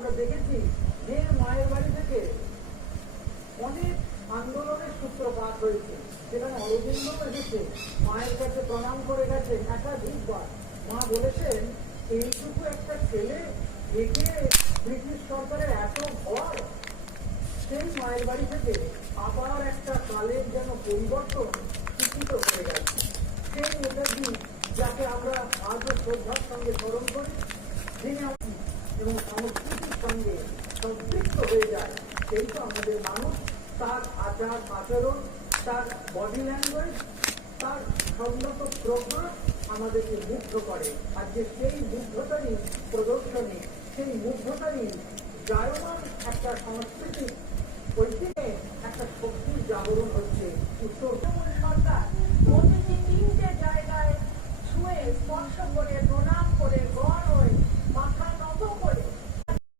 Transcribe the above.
আমরা দেখেছি যে মায়ের বাড়ি থেকে অনেক আন্দোলনের সূত্রপাত হয়েছে, সেখানে অরবিন্দও এসেছে, মায়ের কাছে প্রণাম করে গেছেন একাধিকবার। মা বলেছেন এইটুকু একটা ছেলে একে ব্রিটিশ সরকারের এত ভয়। সেই মায়ের বাড়ি থেকে আবার একটা কালের যেন পরিবর্তন সূচিত হয়ে গেছে। সেই নেতাজি যাকে আমরা আজও শ্রদ্ধার সঙ্গে স্মরণ করি, যিনি এবং সংস্কৃতির সঙ্গে সম্পৃক্ত হয়ে যায়, সেই তো আমাদের মানুষ। তার আচার আচরণ, তার বডি ল্যাঙ্গুয়েজ, তার সম্মত প্রজ্ঞা আমাদেরকে মুগ্ধ করে। আজকে সেই মুগ্ধতারই প্রদর্শনী, সেই মুগ্ধতারই জায়মান একটা সাংস্কৃতিক ঐতিহ্যে একটা শক্তির জাগরণ হচ্ছে। উত্তর সরকার প্রতিটি 3টে জায়গায় ছুঁয়ে স্পর্শ করে প্রণাম করে গড় হয়ে মাথা